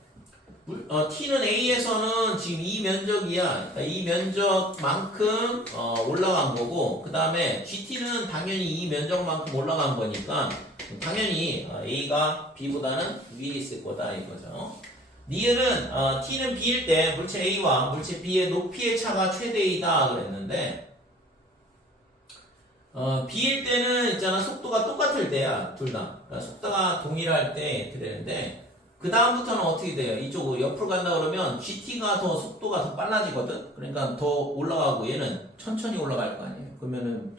T는 A에서는 지금 이 면적이야. 그러니까 이 면적만큼 올라간 거고, 그 다음에 GT는 당연히 이 면적만큼 올라간 거니까 당연히 A가 B보다는 위에 있을 거다 이거죠. 니은은 T는 B일 때 물체 A와 물체 B의 높이의 차가 최대이다 그랬는데, B일 때는 있잖아, 속도가 똑같을 때야 둘 다. 그러니까 속도가 동일할 때 이렇게 되는데, 그 다음부터는 어떻게 돼요? 이쪽으로 옆으로 간다 그러면 GT가 더 속도가 더 빨라지거든? 그러니까 더 올라가고 얘는 천천히 올라갈 거 아니에요. 그러면은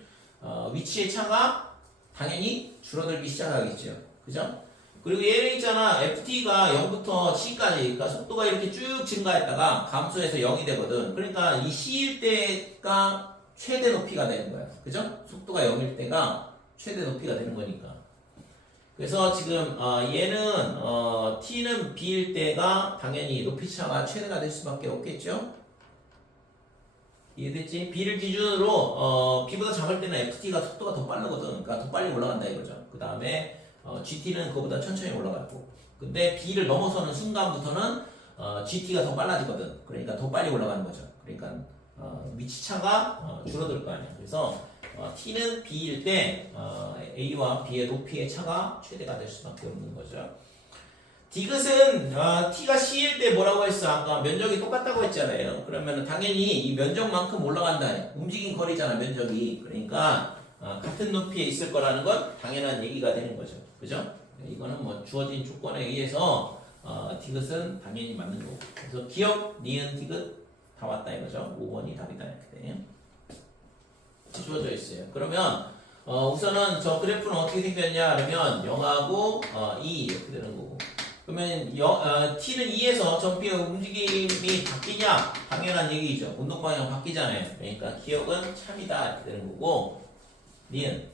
위치의 차가 당연히 줄어들기 시작하겠죠. 그죠? 그리고 얘는 있잖아, FT가 0부터 C까지, 그러니까 속도가 이렇게 쭉 증가했다가 감소해서 0이 되거든. 그러니까 이 C일 때가 최대 높이가 되는 거야. 그죠? 속도가 0일 때가 최대 높이가 되는 거니까. 그래서 지금 얘는 T는 B일 때가 당연히 높이차가 최대가 될 수밖에 없겠죠. 이해됐지? B를 기준으로 B보다 작을 때는 FT가 속도가 더 빠르거든. 그러니까 더 빨리 올라간다 이거죠. 그 다음에 GT는 그거보다 천천히 올라가고, 근데 B를 넘어서는 순간부터는 GT가 더 빨라지거든. 그러니까 더 빨리 올라가는 거죠. 그러니까 위치차가 줄어들 거 아니야. 그래서 T는 B일 때 A와 B의 높이의 차가 최대가 될 수밖에 없는 거죠. 디귿은 T가 C일 때 뭐라고 했어? 아까 면적이 똑같다고 했잖아요. 그러면 당연히 이 면적만큼 올라간다. 움직인 거리잖아, 면적이. 그러니까 같은 높이에 있을 거라는 건 당연한 얘기가 되는 거죠. 그죠? 이거는 뭐 주어진 조건에 의해서 디귿은 당연히 맞는 거고. 그래서 기억, 니은, 디귿 다 왔다 이거죠. 5번이 답이다 이렇게 돼요. 주어져 있어요. 그러면 우선은 저 그래프는 어떻게 생겼냐 하면 0하고 2 이렇게 되는 거고, 그러면 T는 2에서 점피의 움직임이 바뀌냐? 당연한 얘기죠. 운동 방향 바뀌잖아요. 그러니까 기억은 참이다 이렇게 되는 거고, 니은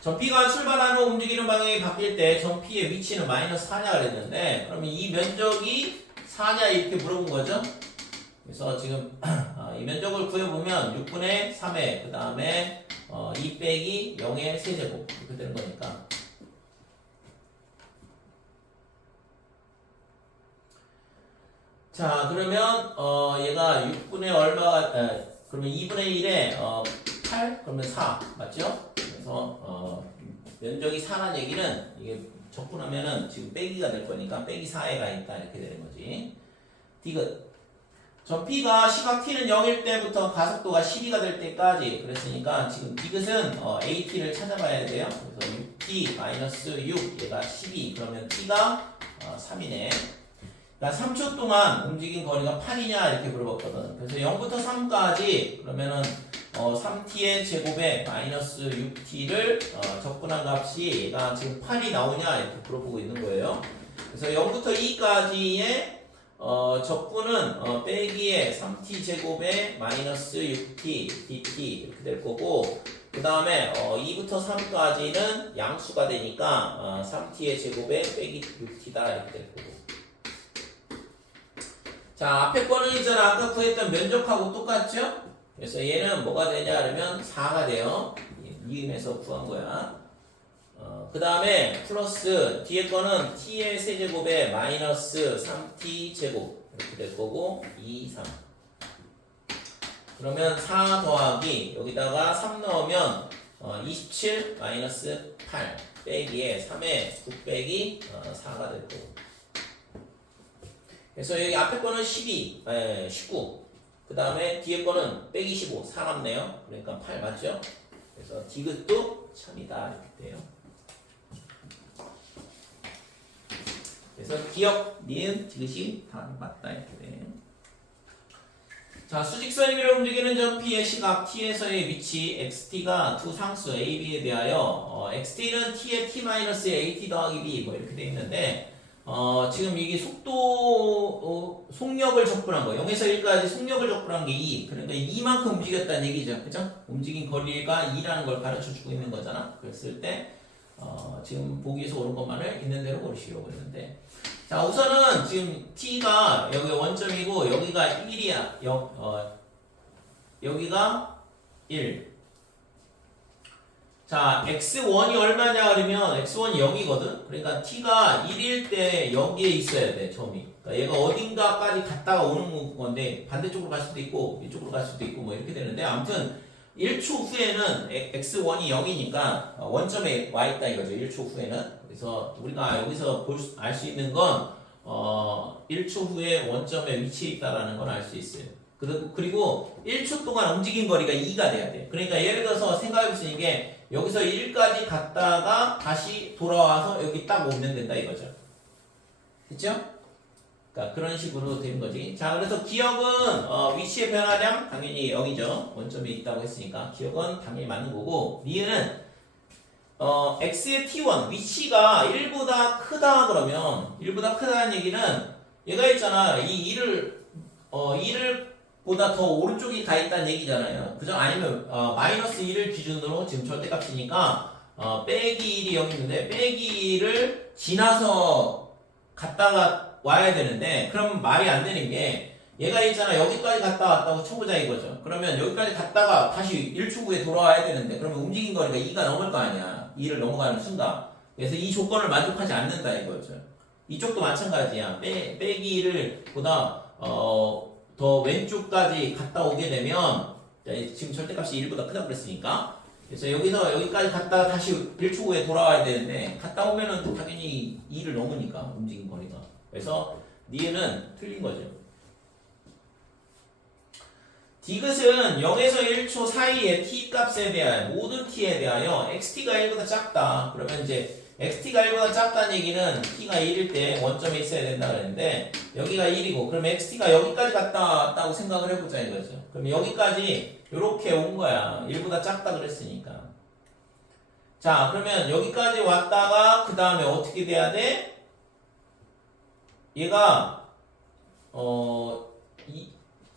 점피가 출발하는 움직이는 방향이 바뀔 때 점피의 위치는 마이너스 4냐 그랬는데, 그러면 이 면적이 4냐 이렇게 물어본 거죠. 그래서 지금 이 면적을 구해보면 6분의 3의 그 다음에 2 빼기 0의 세제곱 이렇게 되는 거니까, 자, 그러면 얘가 6분의 얼마가 그러면 2분의 1에 8 그러면 4 맞죠? 그래서 면적이 4라는 얘기는 이게 적분하면은 지금 빼기가 될 거니까 빼기 4에가 있다 이렇게 되는 거지. 디귿. 전 P가 시각 T는 0일 때부터 가속도가 12가 될 때까지 그랬으니까 지금 디귿은 AT를 찾아봐야 돼요. 그래서 6T-6 얘가 12 그러면 T가 3이네. 그러니까 3초 동안 움직인 거리가 8이냐 이렇게 물어봤거든. 그래서 0부터 3까지 그러면은 3t의 제곱에 마이너스 6t를 적분한 값이 얘가 지금 8이 나오냐 이렇게 물어보고 있는 거예요. 그래서 0부터 2까지의 적분은 빼기에 3t 제곱에 마이너스 6t dt 이렇게 될 거고 그 다음에 2부터 3까지는 양수가 되니까 3t의 제곱에 빼기 6t다 이렇게 될 거고. 자, 앞에 거는 있잖아. 아까 구했던 면적하고 똑같죠? 그래서 얘는 뭐가 되냐 하면 4가 돼요. 이음에서 구한 거야. 그 다음에 플러스 뒤에 거는 t의 세제곱에 마이너스 3t 제곱 이렇게 될 거고 2, 3. 그러면 4 더하기 여기다가 3 넣으면 27 마이너스 8 빼기에 3에 9 빼기 4가 될 거고. 그래서 여기 앞에 거는 19. 그 다음에 뒤에 거는 빼기 15. 4 남네요. 그러니까 8 맞죠? 그래서 디귿도 참이다. 이렇게 돼요. 그래서 기억, 니은, 디귿이 다 맞다. 이렇게 돼. 자, 수직선 위를 움직이는 점 P의 시각 T에서의 위치 XT가 두 상수 A, B에 대하여 XT는 T의 T-의 AT 더하기 B 뭐 이렇게 돼 있는데 지금 이게 속력을 적분한 거 0에서 1까지 속력을 적분한 게 2 그러니까 2만큼 움직였다는 얘기죠. 그죠? 움직인 거리가 2라는 걸 가르쳐 주고 있는 거잖아. 그랬을 때 지금 보기에서 옳은 것만을 있는 대로 고르시려고 했는데 자 우선은 지금 T가 여기 원점이고 여기가 1이야 여기가 1 자, x1이 얼마냐 그러면 x1이 0이거든? 그러니까 t가 1일 때 여기에 있어야 돼, 점이. 그러니까 얘가 어딘가까지 갔다가 오는 건데 반대쪽으로 갈 수도 있고 이쪽으로 갈 수도 있고 뭐 이렇게 되는데 아무튼 1초 후에는 x1이 0이니까 원점에 와 있다 이거죠, 1초 후에는. 그래서 우리가 여기서 알 수 있는 건 1초 후에 원점에 위치해 있다라는 건 알 수 있어요. 그리고 1초 동안 움직인 거리가 2가 돼야 돼. 그러니까 예를 들어서 생각해 볼 수 있는 게 여기서 1까지 갔다가 다시 돌아와서 여기 딱 오면 된다 이거죠. 됐죠? 그러니까 그런 식으로 되는 거지. 자, 그래서 기억은 위치의 변화량 당연히 0이죠. 원점에 있다고 했으니까 기억은 당연히 맞는 거고 니은은 x의 t1 위치가 1보다 크다 그러면 1보다 크다는 얘기는 얘가 있잖아. 이 1을 보다 더 오른쪽이 가 있다는 얘기잖아요. 그죠? 아니면 마이너스 1을 기준으로 지금 절대값이니까 빼기 1이 0이 있는데 빼기 1을 지나서 갔다가 와야 되는데 그럼 말이 안 되는 게 얘가 있잖아. 여기까지 갔다 왔다고 쳐보자 이거죠. 그러면 여기까지 갔다가 다시 1초 후에 돌아와야 되는데 그러면 움직인 거리가 2가 넘을 거 아니야. 2를 넘어가는 순간. 그래서 이 조건을 만족하지 않는다 이거죠. 이쪽도 마찬가지야. 빼기 1을 보다 더 왼쪽까지 갔다 오게 되면 지금 절대값이 1보다 크다고 그랬으니까 그래서 여기서 여기까지 갔다가 다시 1초 후에 돌아와야 되는데 갔다 오면은 당연히 2를 넘으니까 움직인 거리가 그래서 니은은 틀린 거죠. 디귿은 0에서 1초 사이의 t 값에 대하여 모든 t에 대하여 xt가 1보다 작다. 그러면 이제 xt가 1보다 작다는 얘기는 t가 1일 때 원점에 있어야 된다 그랬는데 여기가 1이고 그럼 xt가 여기까지 갔다 왔다고 생각을 해보자 이거죠. 그럼 여기까지 이렇게 온 거야. 1보다 작다 그랬으니까. 자 그러면 여기까지 왔다가 그 다음에 어떻게 돼야 돼? 얘가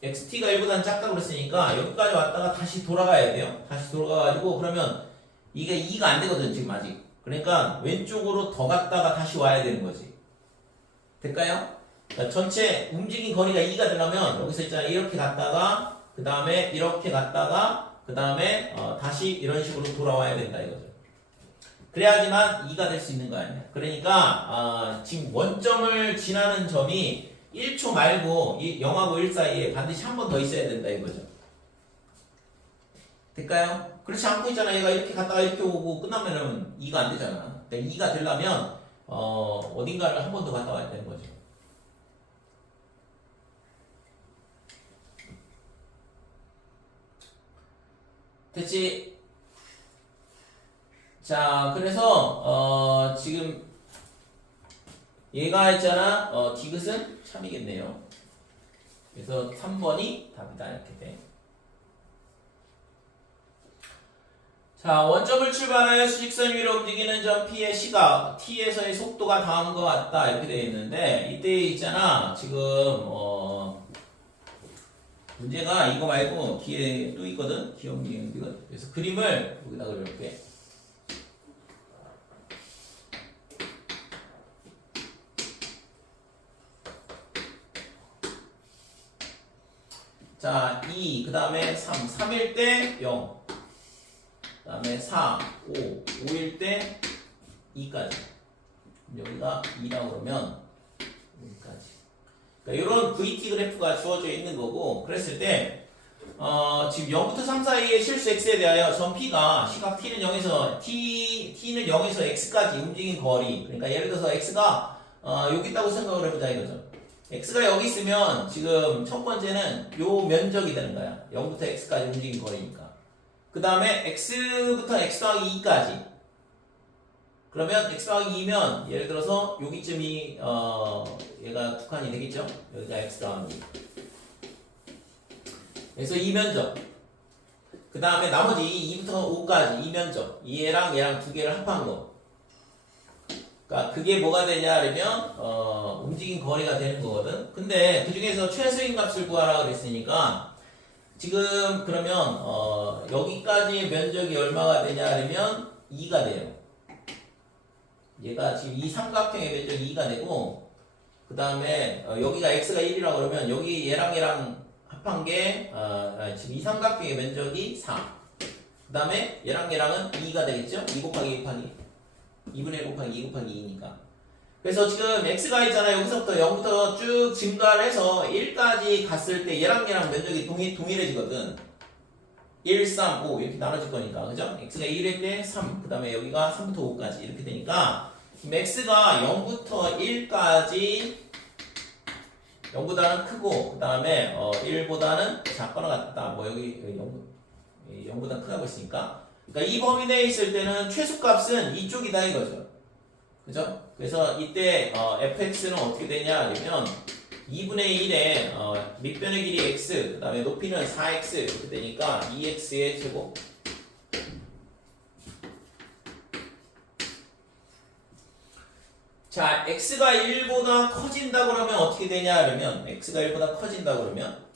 xt가 1보다 작다고 그랬으니까 여기까지 왔다가 다시 돌아가야 돼요. 다시 돌아가가지고 그러면 이게 2가 안 되거든 지금 아직. 그러니까 왼쪽으로 더 갔다가 다시 와야 되는 거지. 될까요? 그러니까 전체 움직인 거리가 2가 되려면 여기서 있잖아 이렇게 갔다가 그 다음에 이렇게 갔다가 그 다음에 다시 이런 식으로 돌아와야 된다 이거죠. 그래야지만 2가 될 수 있는 거 아니야. 그러니까 지금 원점을 지나는 점이 1초 말고 이 0하고 1 사이에 반드시 한 번 더 있어야 된다 이거죠. 될까요? 그렇지 않고 있잖아. 얘가 이렇게 갔다가 이렇게 오고 끝나면은 2가 안 되잖아. 2가 되려면 어딘가를 한 번 더 갔다 와야 되는 거죠. 됐지? 자, 그래서 지금 얘가 있잖아. 디귿은 참이겠네요. 그래서 3번이 답이다 이렇게 돼. 자, 원점을 출발하여 수직선 위로 움직이는 점 P의 시각 T에서의 속도가 다음과 같다 이렇게 되어 있는데 이때 있잖아. 지금 문제가 이거 말고 뒤에 또 있거든. 기억니은. 그래서 그림을 여기다 그려볼게. 자, 2, 그 다음에 3, 3일 때 0, 그 다음에 4, 5, 5일 때 2까지. 여기가 2라고 그러면 여기까지. 그러니까 이런 VT 그래프가 주어져 있는 거고, 그랬을 때 지금 0부터 3 사이의 실수 x에 대하여 점 p가 시각 t는 0에서 t는 0에서 x까지 움직인 거리. 그러니까 예를 들어서 x가 여기 있다고 생각을 해보자 이거죠. x가 여기 있으면 지금 첫 번째는 요 면적이 되는 거야. 0부터 x까지 움직인 거리니까. 그 다음에 x부터 x 더하기 2까지. 그러면 x 더하기 2면 예를 들어서 여기쯤이 얘가 두 칸이 되겠죠? 여기가 x 더하기 2. 그래서 이 면적. 그 다음에 나머지 2부터 5까지 이 면적. 얘랑 얘랑 두 개를 합한 거. 그러니까 그게 뭐가 되냐 그러면 움직인 거리가 되는 거거든. 근데 그 중에서 최소인 값을 구하라 그랬으니까 지금 그러면 여기까지의 면적이 얼마가 되냐 그러면 2가 돼요. 얘가 지금 이 삼각형의 면적이 2가 되고 그 다음에 여기가 x가 1이라고 그러면 여기 얘랑 합한 게 지금 이 삼각형의 면적이 4. 그 다음에 얘랑은 2가 되겠죠? 2 곱하기 2 곱하기 2분의 1 곱하기 2 곱하기 2니까. 그래서 지금 x가 있잖아. 여기서부터 0부터 쭉 증가를 해서 1까지 갔을 때 얘랑 면적이 동일해지거든. 1, 3, 5 이렇게 나눠질 거니까. 그죠? x가 1일 때 3, 그 다음에 여기가 3부터 5까지 이렇게 되니까 지금 x가 0부터 1까지 0보다는 크고 그 다음에 1보다는 작거나 같다. 뭐 여기 0보다 크다고 했으니까. 그러니까 이 범위 내에 있을 때는 최소값은 이쪽이다 이거죠. 그죠? 그래서 이때 fx는 어떻게 되냐 그러면 2분의 1에 밑변의 길이 x, 그 다음에 높이는 4x 이렇게 되니까 2x의 제곱. 자, x가 1보다 커진다 그러면 어떻게 되냐 그러면 x가 1보다 커진다 그러면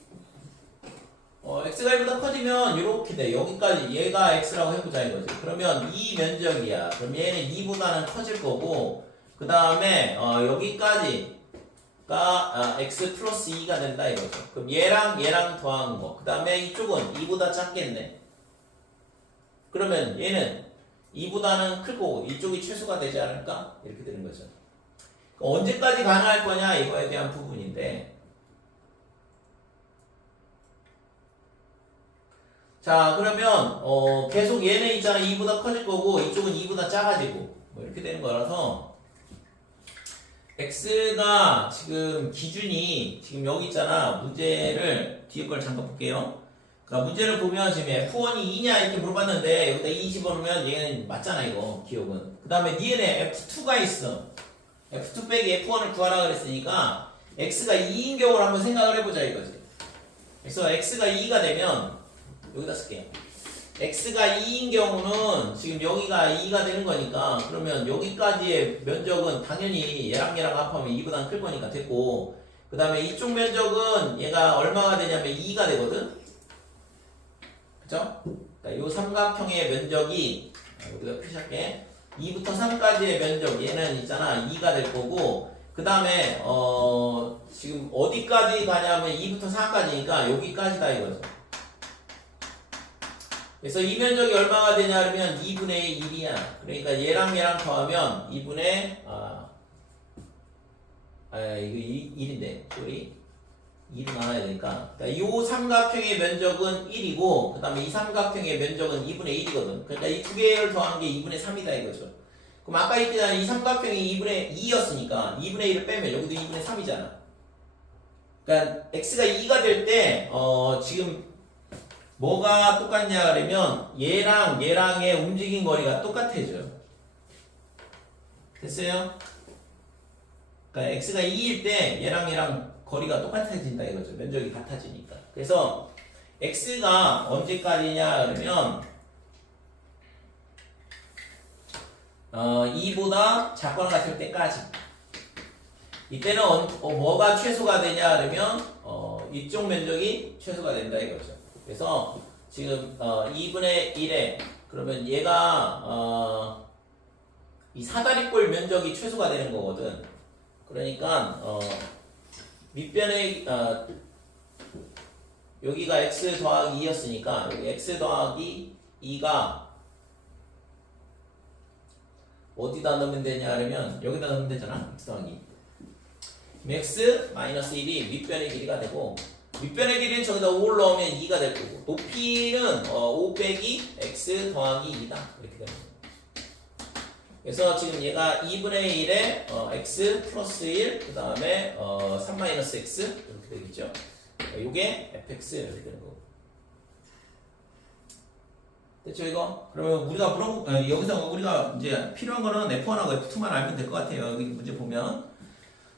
x가 1보다 커지면 이렇게 돼. 여기까지 얘가 x라고 해보자 이거지. 그러면 이 면적이야. 그럼 얘는 2보다는 커질 거고 그 다음에 여기까지가 x 플러스 2가 된다 이거죠. 그럼 얘랑 더한 거. 그 다음에 이쪽은 2보다 작겠네. 그러면 얘는 2보다는 크고 이쪽이 최소가 되지 않을까? 이렇게 되는 거죠. 언제까지 가능할 거냐 이거에 대한 부분인데 자 그러면 계속 얘는 있잖아 2보다 커질 거고 이쪽은 2보다 작아지고 뭐 이렇게 되는 거라서 x가 지금 기준이 지금 여기 있잖아. 문제를 뒤에 걸 잠깐 볼게요. 그러니까 문제를 보면 지금 F1이 2냐 이렇게 물어봤는데 여기다 2 집어넣으면 얘는 맞잖아 이거 기억은. 그 다음에 니은에 F2가 있어. F2 빼기 F1을 구하라 그랬으니까 x가 2인 경우를 한번 생각을 해보자 이거지. 그래서 x가 2가 되면 여기다 쓸게요. x가 2인 경우는 지금 여기가 2가 되는 거니까 그러면 여기까지의 면적은 당연히 얘랑 합하면 2보다 클 거니까 됐고 그 다음에 이쪽 면적은 얘가 얼마가 되냐면 2가 되거든. 그죠? 그러니까 요 삼각형의 면적이 우리가 표시할게. 2부터 3까지의 면적 얘는 있잖아 2가 될 거고 그 다음에 지금 어디까지 가냐면 2부터 4까지니까 여기까지다 이거죠. 그래서 이 면적이 얼마가 되냐 그러면 2분의 1이야. 그러니까 얘랑 더하면 2분의 이거 1인데, 소리. 2로 나눠야 되니까. 이 삼각형의 면적은 1이고, 그 다음에 이 삼각형의 면적은 2분의 1이거든. 그러니까 이 두 개를 더한 게 2분의 3이다 이거죠. 그럼 아까 있잖아. 이 삼각형이 2분의 2였으니까, 2분의 1을 빼면 여기도 2분의 3이잖아. 그러니까 x가 2가 될 때, 지금 뭐가 똑같냐 그러면 얘랑의 움직인 거리가 똑같아져요. 됐어요? 그러니까 x가 2일 때 얘랑 거리가 똑같아진다 이거죠. 면적이 같아지니까. 그래서 x가 언제까지냐 그러면 2보다 작거나 같을 때까지. 이때는 뭐가 최소가 되냐 그러면 이쪽 면적이 최소가 된다 이거죠. 그래서 지금 2분의 1에 그러면 얘가 이 사다리꼴 면적이 최소가 되는 거거든. 그러니까 밑변의 여기가 x 더하기 2였으니까 여기 x 더하기 2가 어디다 넣으면 되냐 그러면 여기다 넣으면 되잖아. x 더하기 2. x 마이너스 1이 밑변의 길이가 되고 밑변의 길이는 저기다 5를 넣으면 2가 될 거고 높이는 5 빼기 x 더하기 2다 이렇게 됩니다. 그래서 지금 얘가 2분의 1에 x 플러스 1 그 다음에 3 마이너스 x 이렇게 되겠죠. 요게 fx 이렇게 되는 거고. 됐죠 이거? 그러면 우리가 여기서 우리가 이제 필요한 거는 f1하고 f2만 알면 될 것 같아요. 여기 문제 보면.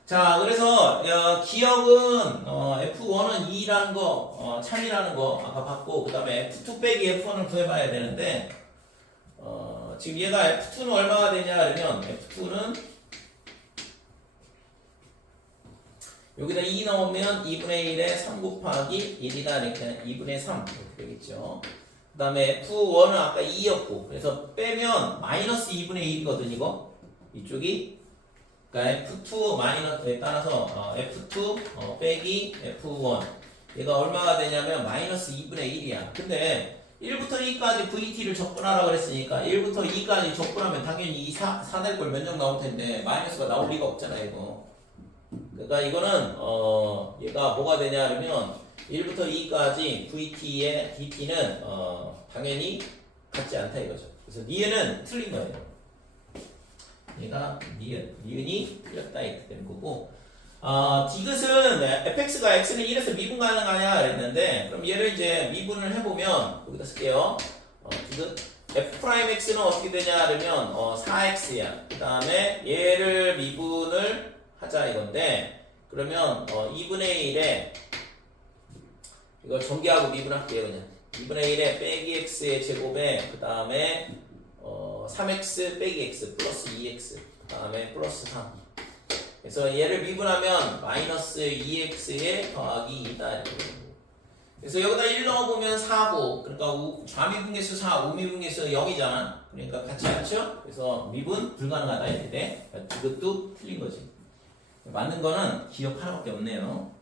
자, 그래서 기억은 f1은 2라는 거, 차이라는 거 아까 봤고 그 다음에 f2 빼기 f1을 구해봐야 되는데 지금 얘가 f2는 얼마가 되냐 그러면 f2는 여기다 2 넣으면 2분의 1에 3 곱하기 1이다 이렇게 2분의 3 이렇게 되겠죠. 그 다음에 f1은 아까 2였고 그래서 빼면 마이너스 2분의 1이거든 이거 이쪽이. 그러니까 f2 마이너스에 따라서 f2 빼기 f1 얘가 얼마가 되냐면 마이너스 2분의 1이야. 근데 1부터 2까지 VT를 적분하라고 그랬으니까 1부터 2까지 적분하면 당연히 이 4대꼴 면적 나올 텐데 마이너스가 나올 리가 없잖아 이거. 그러니까 이거는 얘가 뭐가 되냐 그러면 1부터 2까지 VT의 DT는 당연히 같지 않다 이거죠. 그래서 니은은 틀린 거예요. 얘가 니은이 틀렸다 이렇게 되는 거고 디귿은 fx가 x는 1에서 미분 가능하냐 그랬는데 그럼 얘를 이제 미분을 해보면 여기다 쓸게요. 디귿 f'x는 어떻게 되냐 그러면 4x야. 그 다음에 얘를 미분을 하자 이건데 그러면 2분의 1에 이걸 전개하고 미분할게요 그냥 2분의 1에 빼기 x의 제곱에 그 다음에 3x 빼기 x 플러스 2x 그 다음에 플러스 3 그래서 얘를 미분하면 마이너스 2x에 더하기 2다 이렇게 되는 거고 그래서 여기다 1 넣어보면 4고 그러니까 좌미분계수 4 우미분계수 0이잖아. 그러니까 같지 않죠? 그래서 미분 불가능하다 이렇게 돼. 이것도 틀린 거지. 맞는 거는 기억 하나밖에 없네요.